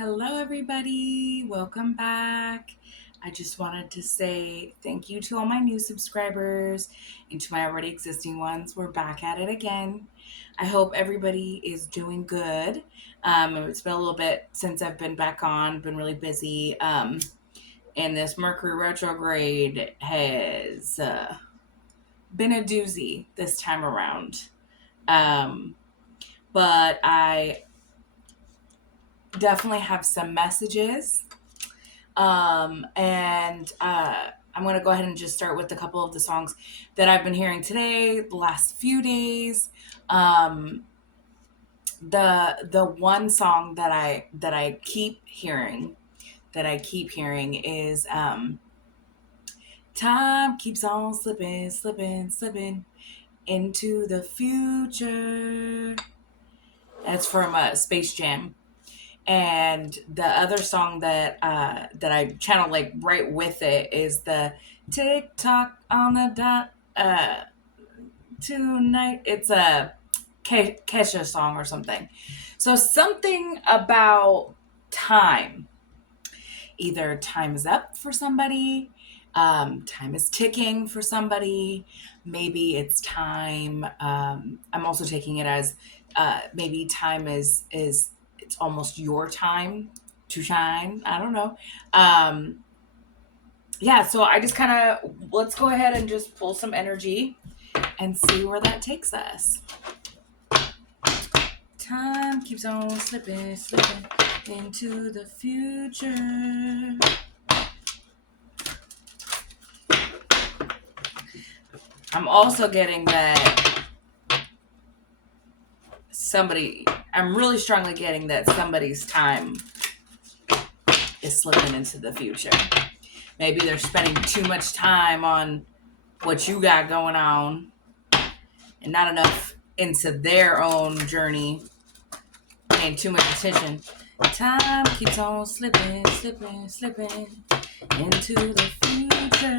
Hello, everybody. Welcome back. I just wanted to say thank you to all my new subscribers and to my already existing ones. We're back at it again. I hope everybody is doing good. It's been a little bit since I've been back on, been really busy. And this Mercury retrograde has been a doozy this time around. Um, but I definitely have some messages. I'm going to go ahead and just start with a couple of the songs that I've been hearing today, the last few days. Um, the one song that I keep hearing is "Time Keeps On Slipping, Slipping, Slipping into the Future." That's from Space Jam. And the other song that I channel like right with it is the "Tick Tock on the Dot" tonight. It's a Kesha song or something. So something about time. Either time is up for somebody, time is ticking for somebody. Maybe it's time. I'm also taking it as maybe time is it's almost your time to shine. I don't know. Yeah, so I just kind of let's go ahead and just pull some energy and see where that takes us. Time keeps on slipping, slipping into the future. I'm also getting that I'm really strongly getting that somebody's time is slipping into the future. Maybe they're spending too much time on what you got going on and not enough into their own journey, paying too much attention. Time keeps on slipping, slipping, slipping into the future.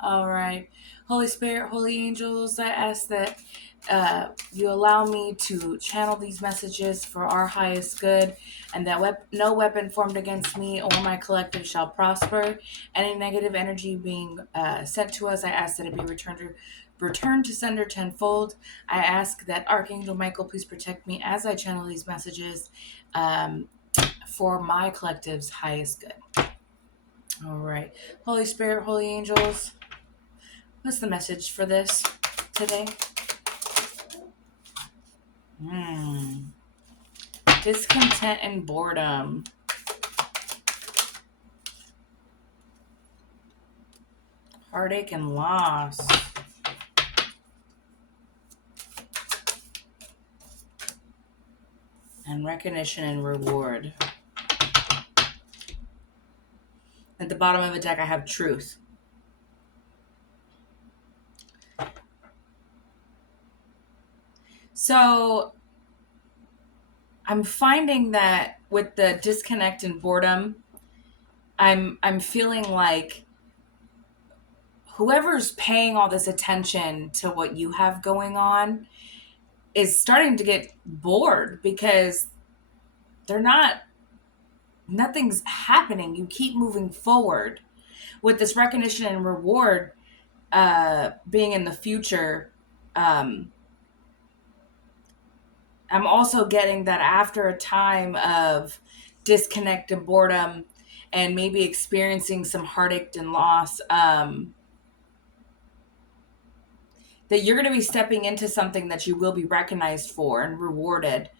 All right. Holy Spirit, holy angels, I ask that you allow me to channel these messages for our highest good, and that no weapon formed against me or my collective shall prosper. Any negative energy being sent to us, I ask that it be returned to sender tenfold. I ask that Archangel Michael please protect me as I channel these messages for my collective's highest good. All right. Holy Spirit, holy angels, what's the message for this today? Discontent and boredom. Heartache and loss. And recognition and reward. At the bottom of the deck, I have truth. So I'm finding that with the disconnect and boredom, I'm feeling like whoever's paying all this attention to what you have going on is starting to get bored because nothing's happening. You keep moving forward with this recognition and reward being in the future. I'm also getting that after a time of disconnect and boredom and maybe experiencing some heartache and loss, that you're going to be stepping into something that you will be recognized for and rewarded.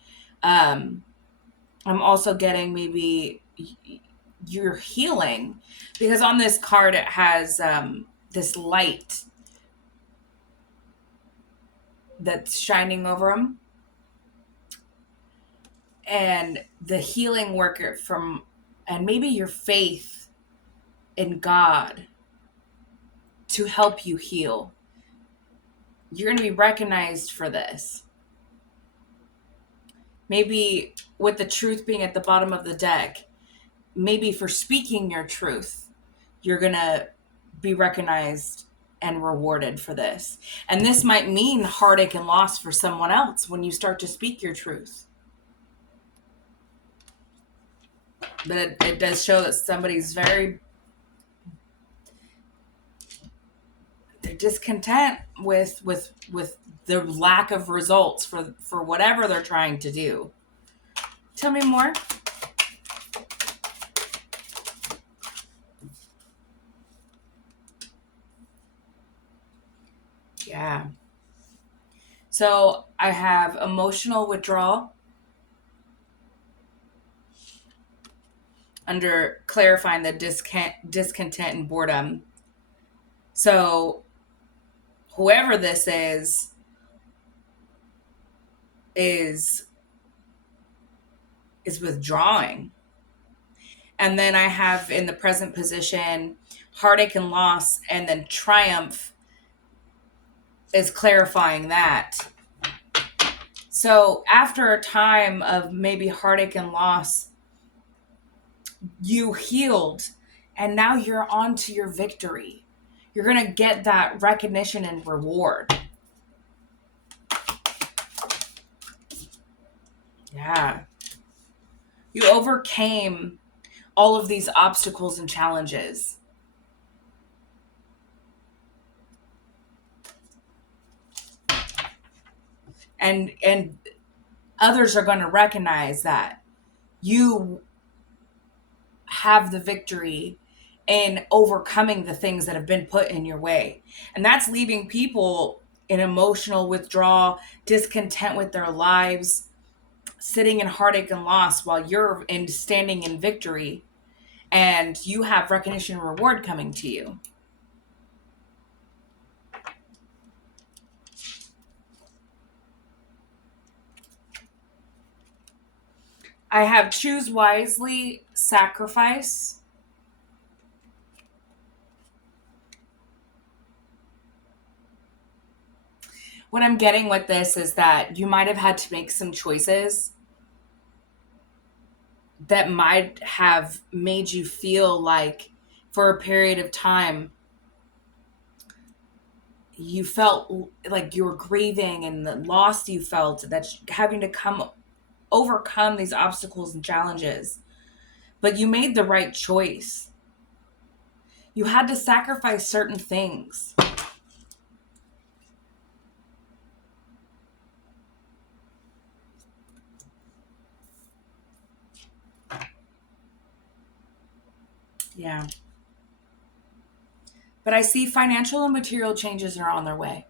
I'm also getting maybe you're healing, because on this card it has this light that's shining over them, and the healing work from, and maybe your faith in God to help you heal. You're going to be recognized for this. Maybe with the truth being at the bottom of the deck, maybe for speaking your truth, you're going to be recognized and rewarded for this. And this might mean heartache and loss for someone else when you start to speak your truth. But it does show that somebody's they're discontent with the lack of results for whatever they're trying to do. Tell me more. Yeah. So I have emotional withdrawal under clarifying the discontent and boredom. So whoever this is is withdrawing. And then I have in the present position heartache and loss, and then triumph is clarifying that. So after a time of maybe heartache and loss, you healed, and now you're on to your victory. You're going to get that recognition and reward. Yeah. You overcame all of these obstacles and challenges. And others are going to recognize that you have the victory in overcoming the things that have been put in your way. And that's leaving people in emotional withdrawal, discontent with their lives, sitting in heartache and loss while you're standing in victory, and you have recognition and reward coming to you. I have choose wisely, sacrifice. What I'm getting with this is that you might have had to make some choices that might have made you feel like for a period of time you felt like you were grieving, and the loss you felt, that having to come overcome these obstacles and challenges. But you made the right choice. You had to sacrifice certain things. Yeah. But I see financial and material changes are on their way.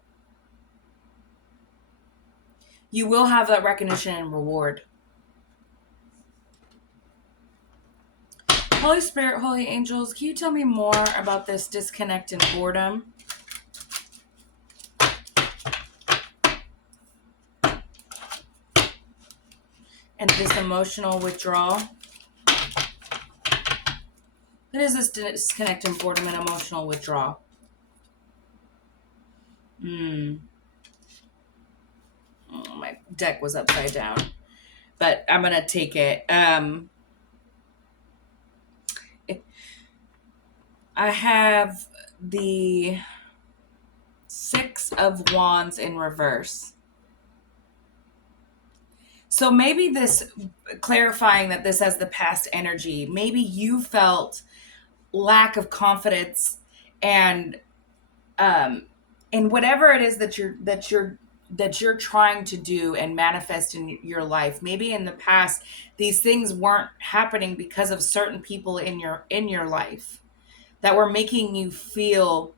You will have that recognition and reward. Holy Spirit, holy angels, can you tell me more about this disconnect and boredom? And this emotional withdrawal? What is this disconnect and boredom and emotional withdrawal? Oh, my deck was upside down. But I'm going to take it. I have the Six of Wands in reverse. So maybe this, clarifying that this has the past energy, maybe you felt lack of confidence and in whatever it is that you're trying to do and manifest in your life. Maybe in the past these things weren't happening because of certain people in your life that were making you feel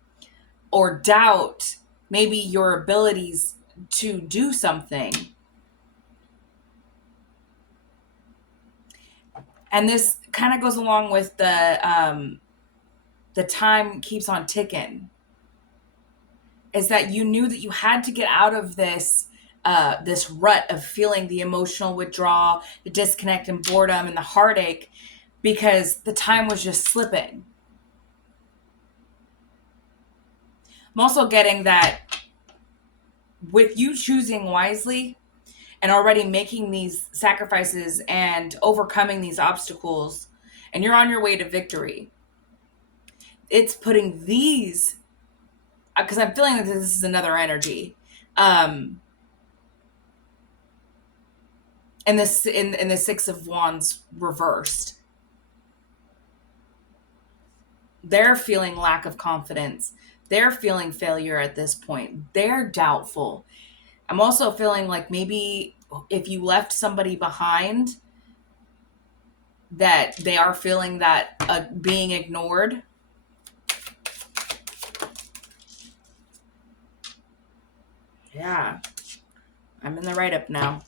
or doubt maybe your abilities to do something. And this kind of goes along with the time keeps on ticking, is that you knew that you had to get out of this rut of feeling the emotional withdrawal, the disconnect and boredom and the heartache, because the time was just slipping. I'm also getting that with you choosing wisely and already making these sacrifices and overcoming these obstacles, and you're on your way to victory, it's putting these, because I'm feeling that this is another energy, and this in the Six of Wands reversed. They're feeling lack of confidence. They're feeling failure at this point. They're doubtful. I'm also feeling like maybe if you left somebody behind, that they are feeling that being ignored. Yeah, I'm in the write up now.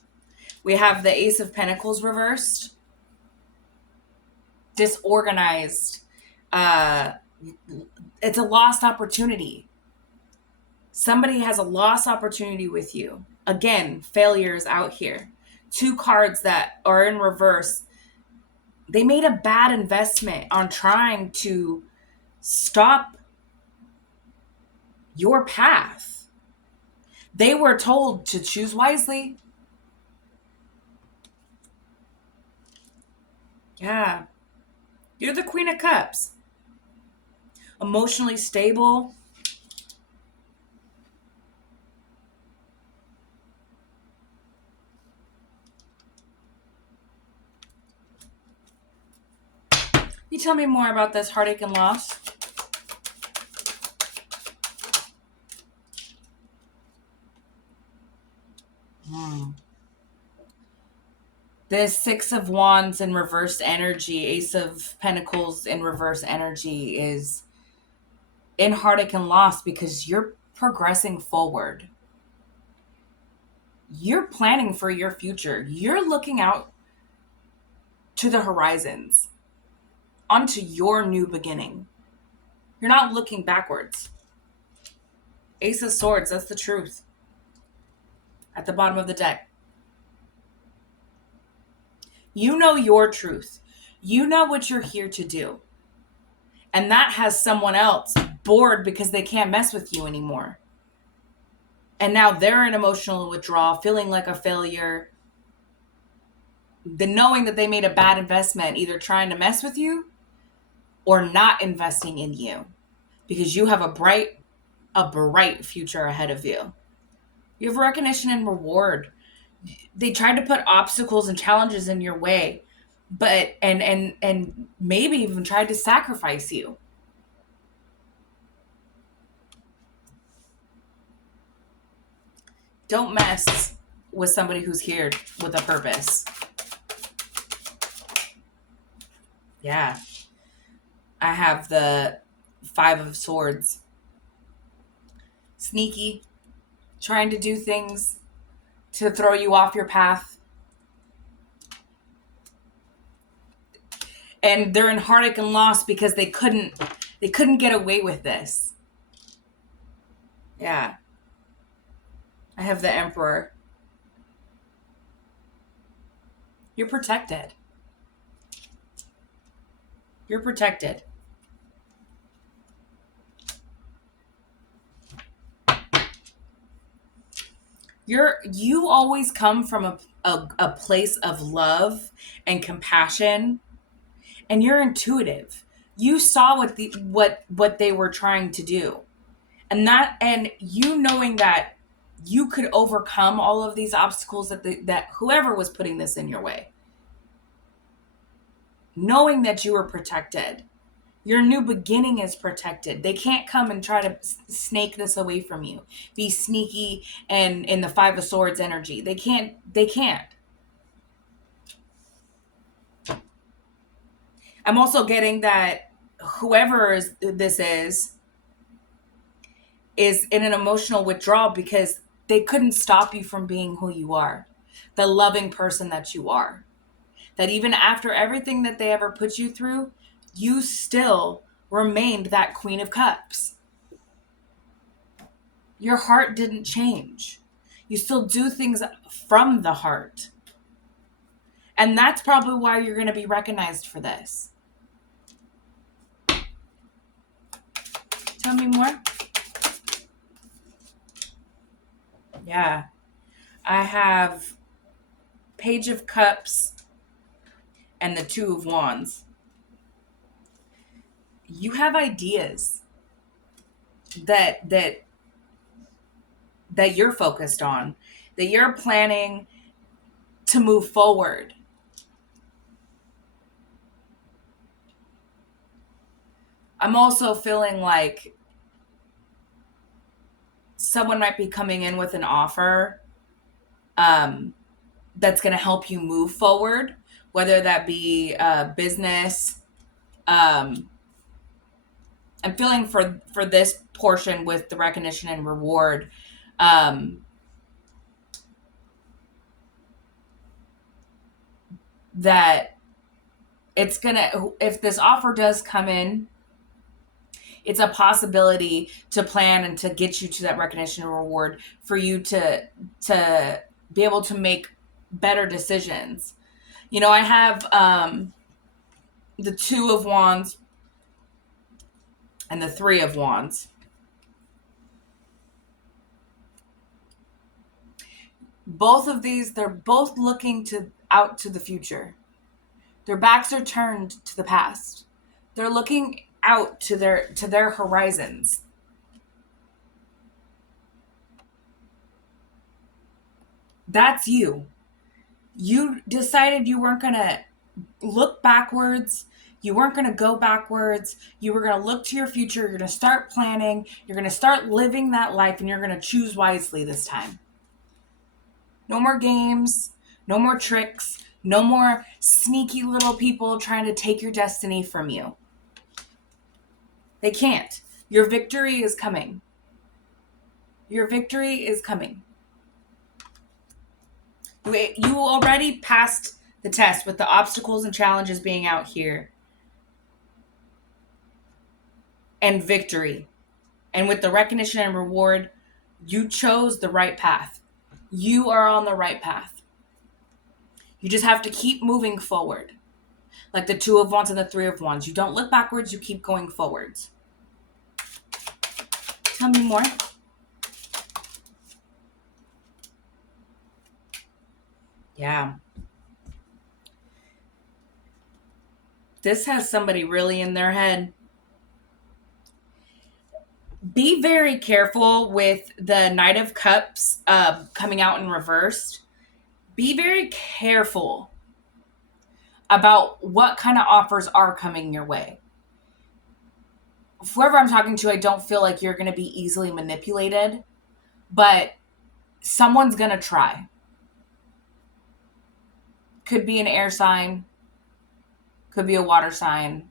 We have the Ace of Pentacles reversed, disorganized. Uh, it's a lost opportunity. Somebody has a lost opportunity with you. Again, failures out here. Two cards that are in reverse. They made a bad investment on trying to stop your path. They were told to choose wisely. Yeah. You're the Queen of Cups. Emotionally stable. You tell me more about this heartache and loss. This Six of Wands in reverse energy, Ace of Pentacles in reverse energy is in heartache and loss because you're progressing forward. You're planning for your future. You're looking out to the horizons, onto your new beginning. You're not looking backwards. Ace of Swords, that's the truth. At the bottom of the deck. You know your truth. You know what you're here to do. And that has someone else bored because they can't mess with you anymore. And now they're in emotional withdrawal, feeling like a failure. The knowing that they made a bad investment, either trying to mess with you or not investing in you. Because you have a bright future ahead of you. You have recognition and reward. They tried to put obstacles and challenges in your way, but and maybe even tried to sacrifice you. Don't mess with somebody who's here with a purpose. Yeah. I have the Five of Swords. Sneaky, trying to do things to throw you off your path. And they're in heartache and loss because they couldn't get away with this. Yeah. I have the Emperor. You're protected. You're protected. You always come from a place of love and compassion, and you're intuitive. You saw what they were trying to do. And you knowing that you could overcome all of these obstacles that whoever was putting this in your way. Knowing that you were protected. Your new beginning is protected. They can't come and try to snake this away from you. Be sneaky and in the Five of Swords energy. They can't. I'm also getting that whoever this is in an emotional withdrawal because they couldn't stop you from being who you are, the loving person that you are. That even after everything that they ever put you through, you still remained that Queen of Cups. Your heart didn't change. You still do things from the heart. And that's probably why you're going to be recognized for this. Tell me more. Yeah. I have Page of Cups and the Two of Wands. You have ideas that you're focused on, that you're planning to move forward. I'm also feeling like someone might be coming in with an offer um, that's going to help you move forward, whether that be business. Um, I'm feeling for this portion with the recognition and reward. Um, that it's gonna, if this offer does come in, it's a possibility to plan and to get you to that recognition and reward for you to be able to make better decisions. You know, I have the Two of Wands and the Three of Wands. Both of these, they're both looking to out to the future. Their backs are turned to the past. They're looking out to their horizons. That's you. You decided you weren't going to look backwards. You weren't going to go backwards. You were going to look to your future. You're going to start planning. You're going to start living that life, and you're going to choose wisely this time. No more games. No more tricks. No more sneaky little people trying to take your destiny from you. They can't. Your victory is coming. Your victory is coming. You already passed the test with the obstacles and challenges being out here. And victory. And with the recognition and reward, you chose the right path. You are on the right path. You just have to keep moving forward. Like the Two of Wands and the Three of Wands. You don't look backwards, you keep going forwards. Tell me more. Yeah. This has somebody really in their head. Be very careful with the Knight of Cups coming out in reversed. Be very careful about what kind of offers are coming your way. Whoever I'm talking to, I don't feel like you're going to be easily manipulated, but someone's going to try. Could be an air sign, could be a water sign.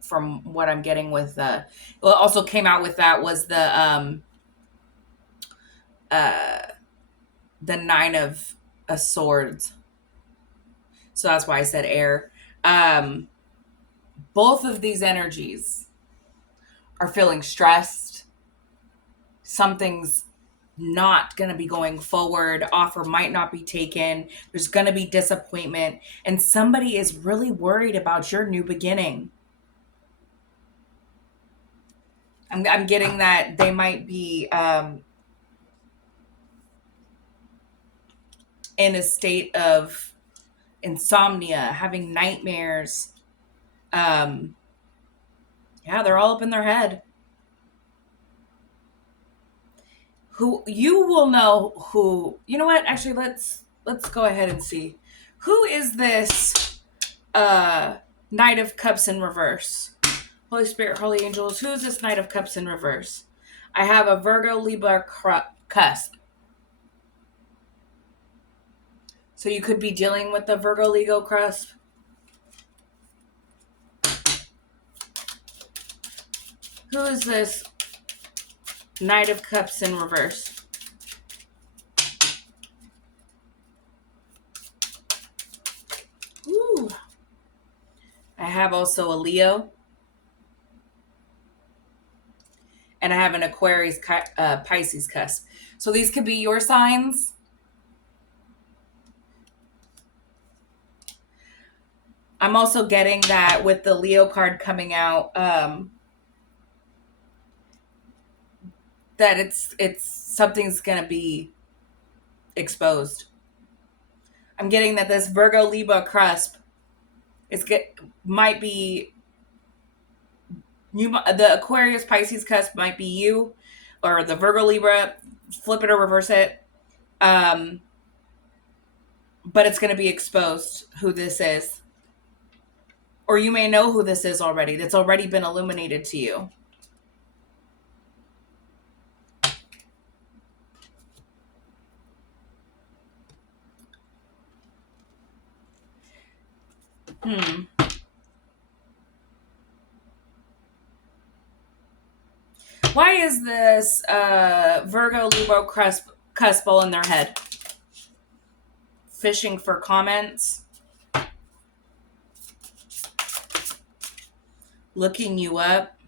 From what I'm getting with what also came out with that was the Nine of Swords. So that's why I said air. Both of these energies are feeling stressed. Something's not going to be going forward. Offer might not be taken. There's going to be disappointment. And somebody is really worried about your new beginning. I'm getting that they might be in a state of insomnia, having nightmares. Yeah, they're all up in their head. Who you will know who, you know what? Actually, let's go ahead and see. Who is this Knight of Cups in reverse? Holy Spirit, Holy Angels, who is this Knight of Cups in reverse? I have a Virgo Libra cusp. So you could be dealing with the Virgo Leo cusp. Who is this Knight of Cups in reverse? Ooh. I have also a Leo. And I have an Aquarius Pisces cusp. So these could be your signs. I'm also getting that with the Leo card coming out, that it's something's gonna be exposed. I'm getting that this Virgo Libra cusp might be you. The Aquarius Pisces cusp might be you, or the Virgo Libra. Flip it or reverse it. But it's gonna be exposed who this is. Or you may know who this is already. That's already been illuminated to you. Why is this Virgo Libra cusp all in their head? Fishing for comments. Looking you up.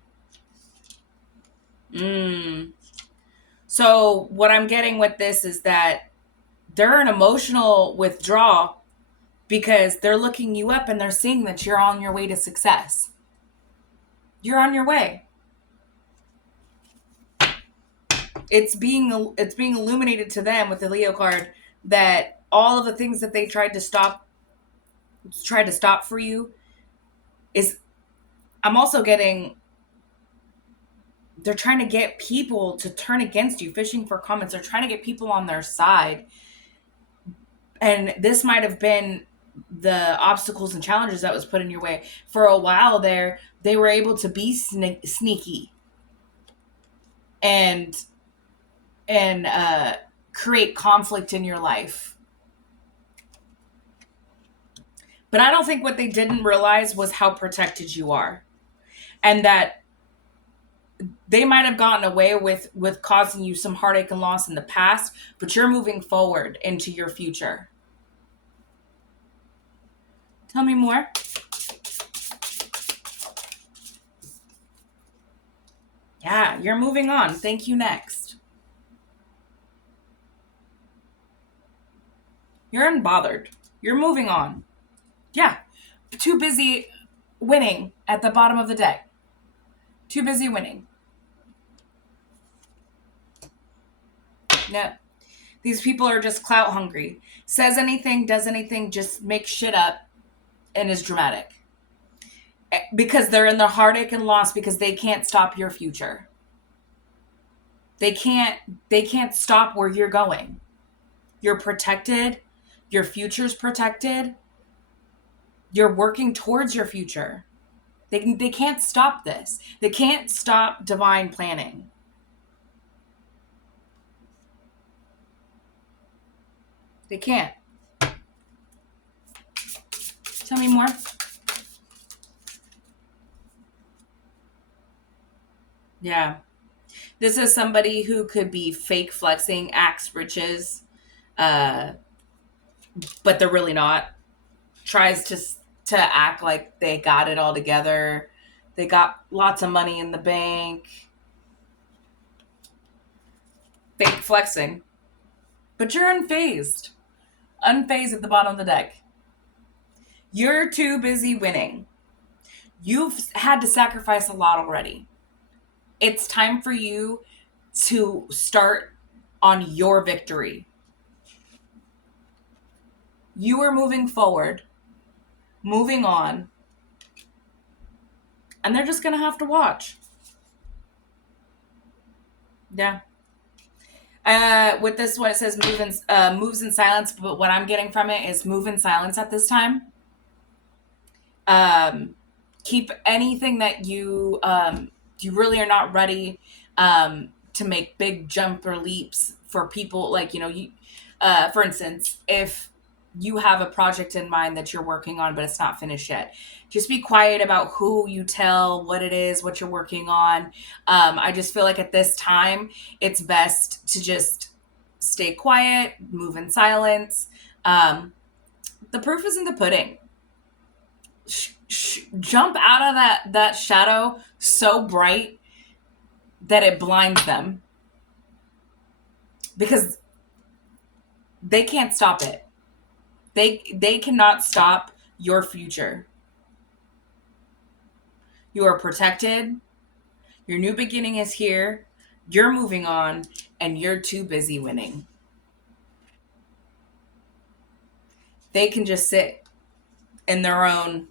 So what I'm getting with this is that they're an emotional withdrawal because they're looking you up and they're seeing that you're on your way to success. You're on your way. It's being illuminated to them with the Leo card that all of the things that they tried to stop for you is, I'm also getting, they're trying to get people to turn against you, fishing for comments. They're trying to get people on their side. And this might have been the obstacles and challenges that was put in your way. For a while there, they were able to be sneaky and create conflict in your life. But I don't think what they didn't realize was how protected you are. And that they might have gotten away with causing you some heartache and loss in the past, but you're moving forward into your future. Tell me more. Yeah, you're moving on. Thank you, next. You're unbothered. You're moving on. Yeah. Too busy winning at the bottom of the deck. Too busy winning. No. These people are just clout hungry. Says anything, does anything, just makes shit up and is dramatic. Because they're in the heartache and loss because they can't stop your future. They can't stop where you're going. You're protected. Your future's protected. You're working towards your future. They can't stop this. They can't stop divine planning. They can't. Tell me more. Yeah. This is somebody who could be fake flexing, acts riches, but they're really not. Tries to act like they got it all together. They got lots of money in the bank. Fake flexing. But you're unfazed. Unfazed at the bottom of the deck. You're too busy winning. You've had to sacrifice a lot already. It's time for you to start on your victory. You are moving forward, moving on, and they're just going to have to watch. Yeah. With this one, it says moves in silence, but what I'm getting from it is move in silence at this time. Keep anything that you really are not ready to make big jump or leaps for people. Like, you, for instance, if you have a project in mind that you're working on, but it's not finished yet, just be quiet about who you tell, what it is, what you're working on. I just feel like at this time, it's best to just stay quiet, move in silence. The proof is in the pudding. Jump out of that shadow so bright that it blinds them, because they can't stop it. They cannot stop your future. You are protected. Your new beginning is here. You're moving on, and you're too busy winning. They can just sit in their own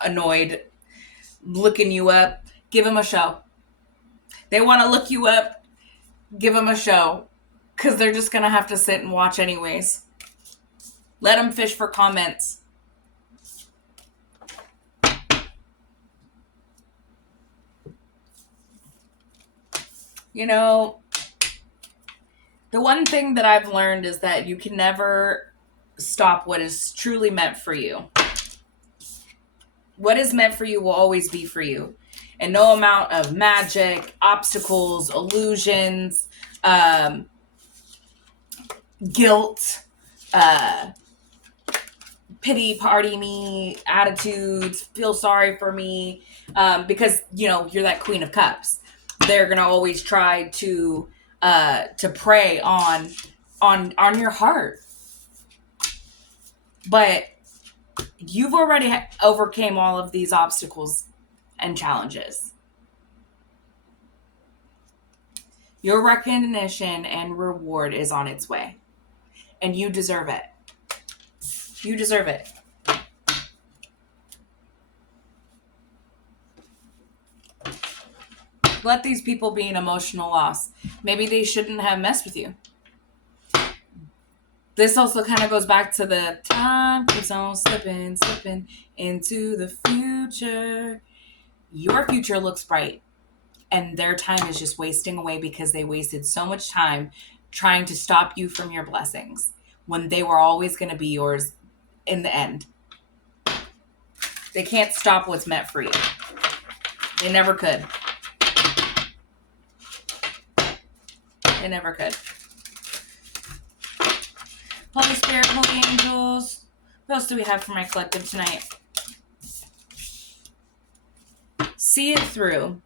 annoyed, looking you up. Give them a show. They want to look you up. Give them a show, because they're just going to have to sit and watch anyways. Let them fish for comments. You know, the one thing that I've learned is that you can never stop what is truly meant for you. What is meant for you will always be for you. And no amount of magic, obstacles, illusions, um, guilt, uh, pity party me, attitudes, feel sorry for me, because you're that Queen of Cups. They're gonna always try to prey on your heart, but you've already overcame all of these obstacles and challenges. Your recognition and reward is on its way, and you deserve it. You deserve it. Let these people be an emotional loss. Maybe they shouldn't have messed with you. This also kind of goes back to the time keeps on slipping into the future. Your future looks bright, and their time is just wasting away because they wasted so much time trying to stop you from your blessings when they were always going to be yours in the end. They can't stop what's meant for you. They never could. They never could. Holy Spirit, Holy Angels. What else do we have for my collective tonight? See it through.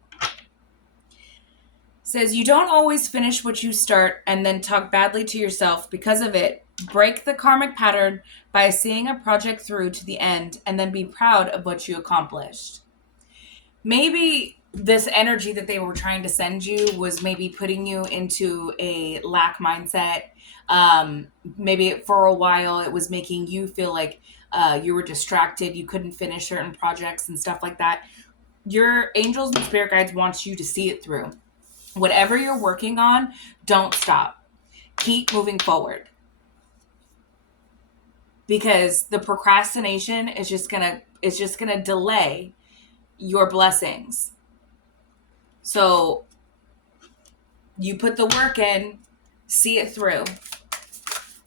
Says, you don't always finish what you start and then talk badly to yourself because of it. Break the karmic pattern by seeing a project through to the end and then be proud of what you accomplished. Maybe this energy that they were trying to send you was maybe putting you into a lack mindset. Maybe for a while it was making you feel like you were distracted. You couldn't finish certain projects and stuff like that. Your angels and spirit guides want you to see it through. Whatever you're working on, don't stop. Keep moving forward. Because the procrastination is just gonna delay your blessings. So you put the work in, see it through.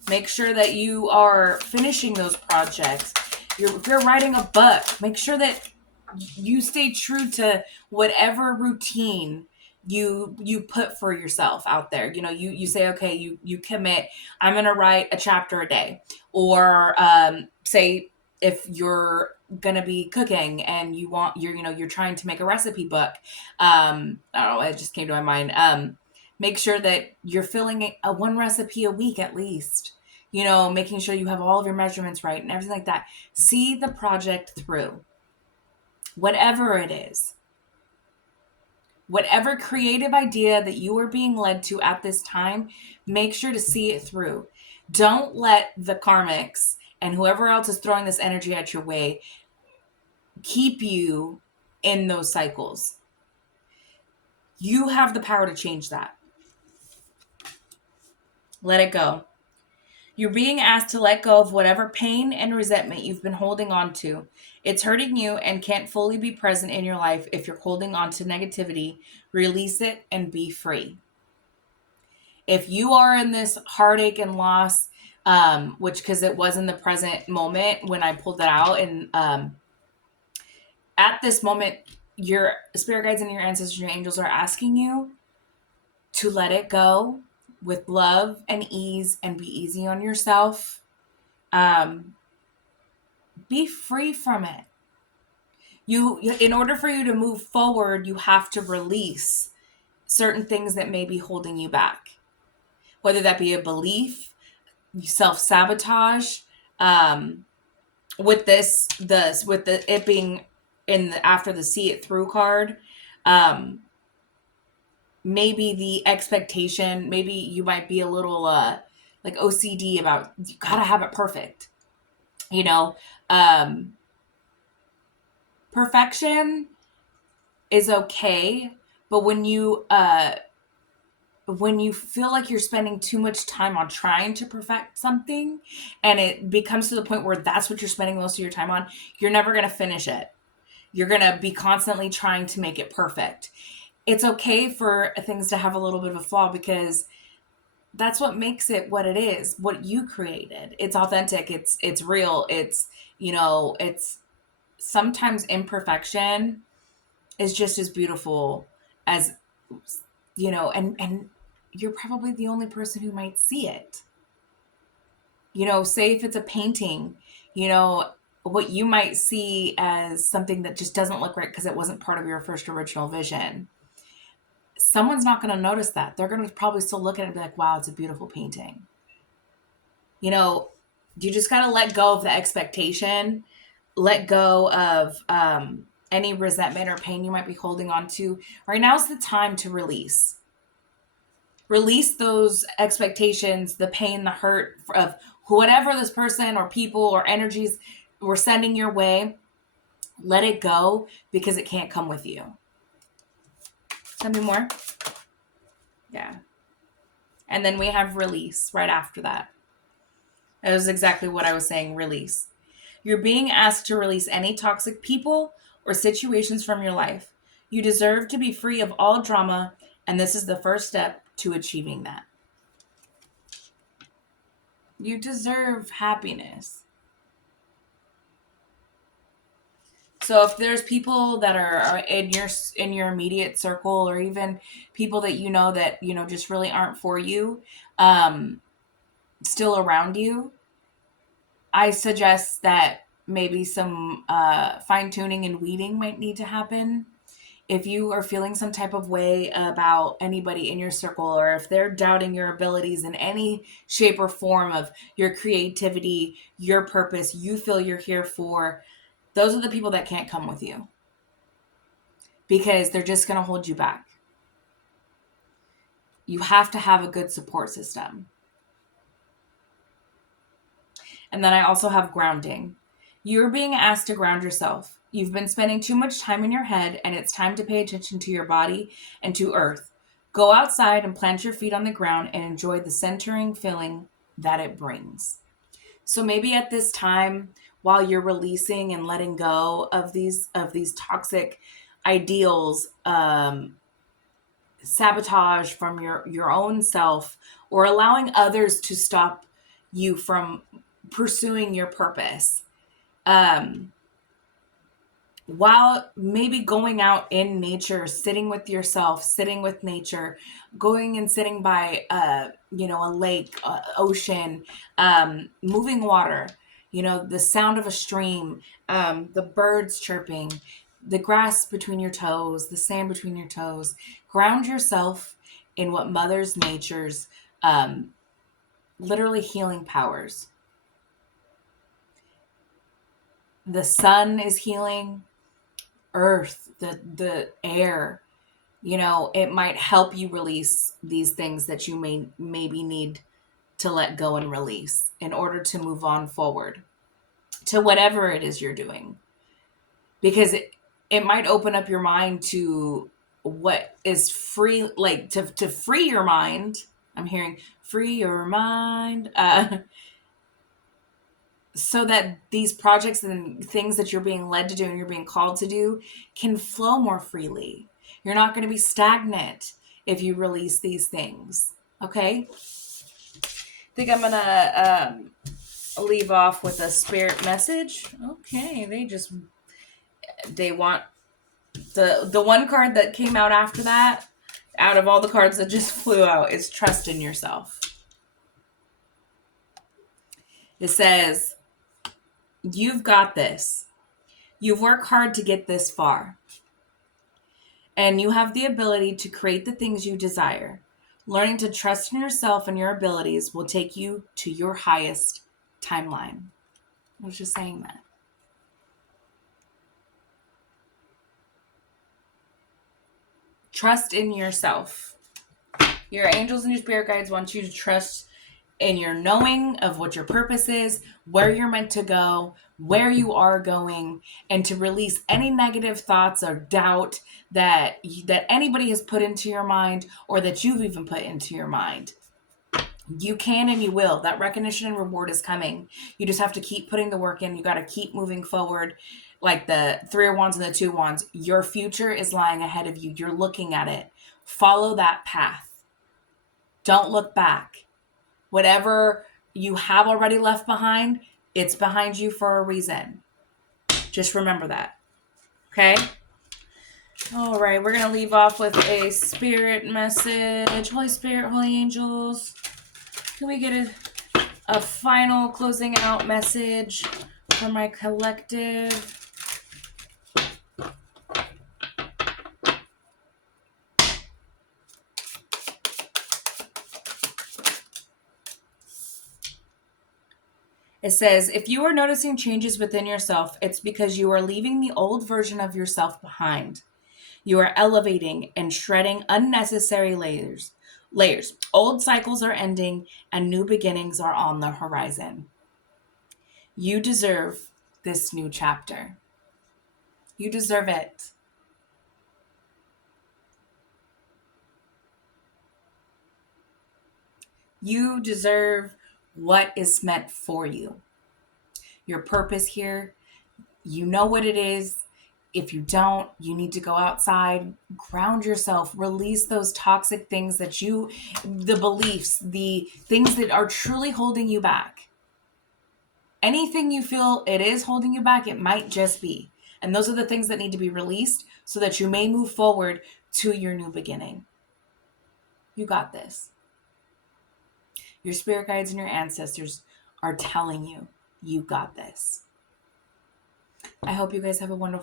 Make sure that you are finishing those projects. If you're writing a book, make sure that you stay true to whatever routine you put for yourself out there. You say, okay, you commit, I'm gonna write a chapter a day. Or say if you're gonna be cooking and you're trying to make a recipe book. I don't know, it just came to my mind. Make sure that you're filling a one recipe a week at least. Making sure you have all of your measurements right and everything like that. See the project through. Whatever it is. Whatever creative idea that you are being led to at this time, make sure to see it through. Don't let the karmics and whoever else is throwing this energy at your way keep you in those cycles. You have the power to change that. Let it go. You're being asked to let go of whatever pain and resentment you've been holding on to. It's hurting you and can't fully be present in your life if you're holding on to negativity. Release it and be free. If you are in this heartache and loss, because it was in the present moment when I pulled that out, and at this moment, your spirit guides and your ancestors and your angels are asking you to let it go with love and ease and be easy on yourself. Be free from it. In order for you to move forward, you have to release certain things that may be holding you back, whether that be a belief, self-sabotage. With it being after the see it through card, maybe the expectation, maybe you might be a little like OCD about, you gotta have it perfect. Perfection is okay, but when you feel like you're spending too much time on trying to perfect something and it becomes to the point where that's what you're spending most of your time on, you're never going to finish it. You're going to be constantly trying to make it perfect. it's okay for things to have a little bit of a flaw, because that's what makes it what it is, what you created. It's authentic, it's real, it's sometimes imperfection is just as beautiful as, and you're probably the only person who might see it. Say if it's a painting, you know, what you might see as something that just doesn't look right because it wasn't part of your first original vision. Someone's not going to notice that. They're going to probably still look at it and be like, wow, it's a beautiful painting. You just got to let go of the expectation, let go of any resentment or pain you might be holding on to. Right now is the time to release. Release those expectations, the pain, the hurt of whatever this person or people or energies were sending your way. Let it go, because it can't come with you. Tell me more. Yeah. And then we have release right after that. That was exactly what I was saying, release. You're being asked to release any toxic people or situations from your life. You deserve to be free of all drama, and this is the first step to achieving that. You deserve happiness. So if there's people that are in your immediate circle, or even people that that just really aren't for you, still around you, I suggest that maybe some fine tuning and weeding might need to happen. If you are feeling some type of way about anybody in your circle, or if they're doubting your abilities in any shape or form of your creativity, your purpose, you feel you're here for, those are the people that can't come with you, because they're just going to hold you back. You have to have a good support system. And then I also have grounding. You're being asked to ground yourself. You've been spending too much time in your head, and it's time to pay attention to your body and to earth. Go outside and plant your feet on the ground and enjoy the centering feeling that it brings. So maybe at this time, while you're releasing and letting go of these toxic ideals, sabotage from your own self, or allowing others to stop you from pursuing your purpose, while maybe going out in nature, sitting with yourself, sitting with nature, going and sitting by a lake, ocean, moving water, the sound of a stream, the birds chirping, the grass between your toes, the sand between your toes. Ground yourself in what Mother's Nature's literally healing powers. The sun is healing, earth, the air. It might help you release these things that you maybe need to let go and release in order to move on forward to whatever it is you're doing. Because it might open up your mind to what is free, like to free your mind. I'm hearing free your mind. So that these projects and things that you're being led to do and you're being called to do can flow more freely. You're not going to be stagnant if you release these things. Okay? I think I'm going to leave off with a spirit message. Okay, they want the one card that came out after that, out of all the cards that just flew out, is trust in yourself. It says, you've got this. You've worked hard to get this far. And you have the ability to create the things you desire. Learning to trust in yourself and your abilities will take you to your highest timeline. I was just saying that. Trust in yourself. Your angels and your spirit guides want you to trust in your knowing of what your purpose is, where you're meant to go, where you are going, and to release any negative thoughts or doubt that anybody has put into your mind, or that you've even put into your mind. You can and you will. That recognition and reward is coming. You just have to keep putting the work in. You got to keep moving forward. Like the 3 of Wands and the 2 of Wands, your future is lying ahead of you. You're looking at it. Follow that path. Don't look back. Whatever you have already left behind, it's behind you for a reason. Just remember that. Okay? All right, we're going to leave off with a spirit message. Holy Spirit, Holy Angels, can we get a final closing out message for my collective? It says, if you are noticing changes within yourself, it's because you are leaving the old version of yourself behind. You are elevating and shredding unnecessary layers. Old cycles are ending and new beginnings are on the horizon. You deserve this new chapter. You deserve it. You deserve what is meant for you. Your purpose here, you know what it is. If you don't, you need to go outside, ground yourself, release those toxic things the beliefs, the things that are truly holding you back. Anything you feel it is holding you back, it might just be. And those are the things that need to be released so that you may move forward to your new beginning. You got this. Your spirit guides and your ancestors are telling you, you got this. I hope you guys have a wonderful